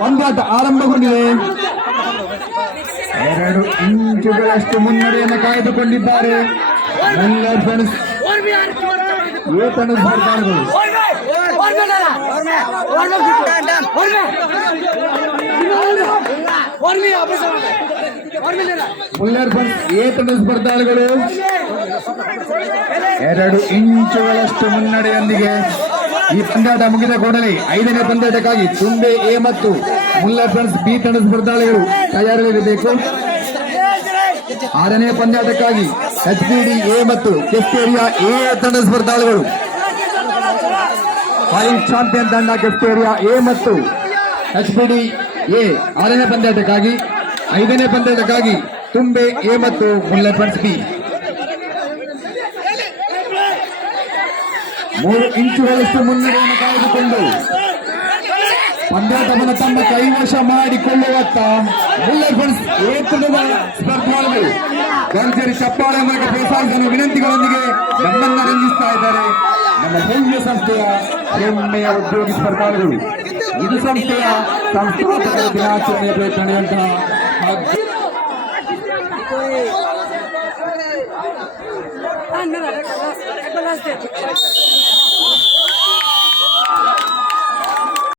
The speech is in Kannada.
ಪಂದ್ಯಾಟ ಆರಂಭಗೊಂಡಿದೆ. 2 ಇಂಚುಗಳಷ್ಟು ಮುನ್ನಡೆಯನ್ನು ಕಾಯ್ದುಕೊಂಡಿದ್ದಾರೆ ಮುಲ್ಲರ್ ಫ್ರೆಂಡ್ಸ್ ಎ ತಂಡದ ಸ್ಪರ್ಧಾಳುಗಳು. ಮುಲ್ಲರ್ ಫ್ರೆಂಡ್ಸ್ ಎ ತಂಡದ ಸ್ಪರ್ಧಾಳುಗಳು 2 ಇಂಚುಗಳಷ್ಟು ಮುನ್ನಡೆಯೊಂದಿಗೆ ಈ ಪಂದ್ಯಾಟ ಮುಗಿದ ಕೂಡಲೇ 5ನೇ ಪಂದ್ಯಾಟಕ್ಕಾಗಿ ತುಂಬೆ ಎ ಮತ್ತು ಮುಲ್ಲರ್ ಫ್ರೆಂಡ್ಸ್ ಬಿ ತಂಡದ ಸ್ಪರ್ಧಾಳುಗಳು ತಯಾರಿರಬೇಕು. 6ನೇ ಪಂದ್ಯಾಟಕ್ಕಾಗಿ HPD ಎ ಮತ್ತು ಕೆಫ್ಟೇರಿಯಾ ಎ ತಂಡದ ಸ್ಪರ್ಧಾಳುಗಳು ಫೈನಲ್ ಚಾಂಪಿಯನ್ ತಂಡ ಕೆಫ್ಟೇರಿಯಾ ಎ ಮತ್ತು HPD ಎ 6ನೇ ಪಂದ್ಯಾಟಕ್ಕಾಗಿ. 5ನೇ ಪಂದ್ಯಾಟಕ್ಕಾಗಿ ತುಂಬೆ ಎ ಮತ್ತು ಮುಲ್ಲರ್ ಫ್ರೆಂಡ್ಸ್ ಬಿ. 3 ಇಂಚುಗಳಷ್ಟು ಮುನ್ನಡೆಯನ್ನು ಕಾಯ್ದುಕೊಂಡು ಪಂದ್ಯಾಟವನ್ನು ತಮ್ಮ ಕೈವಶ ಮಾಡಿಕೊಳ್ಳುವತ್ತ ಮುಲ್ಲರ್ ಫ್ರೆಂಡ್ಸ್ ಎ ತಂಡದ ಸ್ಪರ್ಧಾಳುಗಳು ಗಂಜರಿ ಚಪ್ಪಾಳೆ ಮೂಲಕ ಪ್ರೋತ್ಸಾಹಿಸಲು ವಿನಂತಿಗಳೊಂದಿಗೆ ನಮ್ಮನ್ನ ರಂಜಿಸ್ತಾ ಇದ್ದಾರೆ. ನಮ್ಮ ಭವ್ಯ ಸಂಸ್ಥೆಯ ಹೆಮ್ಮೆಯ ಉದ್ಯೋಗಿ ಸ್ಪರ್ಧಾಳುಗಳು. ಇದು ಸಂಸ್ಥೆಯ ಸಂಸ್ಥಾಪಕರ ದಿನಾಚರಣೆಯ ಪ್ರಯತ್ನವಂತಹ